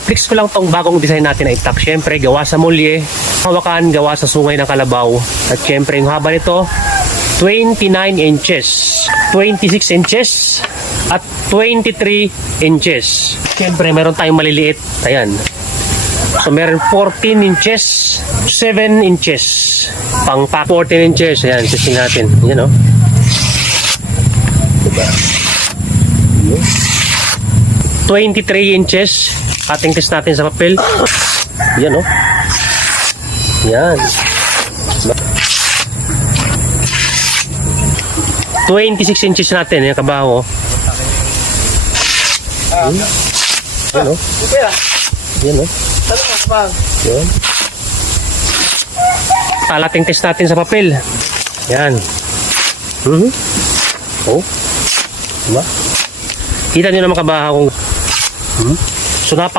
Fix ko lang tong bagong design natin na itak. Syempre, gawa sa mulye, hawakan, gawa sa sungay ng kalabaw. At syempre, yung haba nito, 29 inches, 26 inches, at 23 inches. Syempre, meron tayong maliliit. Ayan. So, meron 14 inches, 7 inches. Pang 14 inches. Ayan, testing natin. Ayan, o. Diba? 23 inches. Ating test natin sa papel. Yan, o. Yan. 26 inches natin. Yan, kabaho. Yan, o. Yan, o. Yan. Alating test natin sa papel. Yan. Oh. Diba? Kita nyo naman kabaho kung so napaka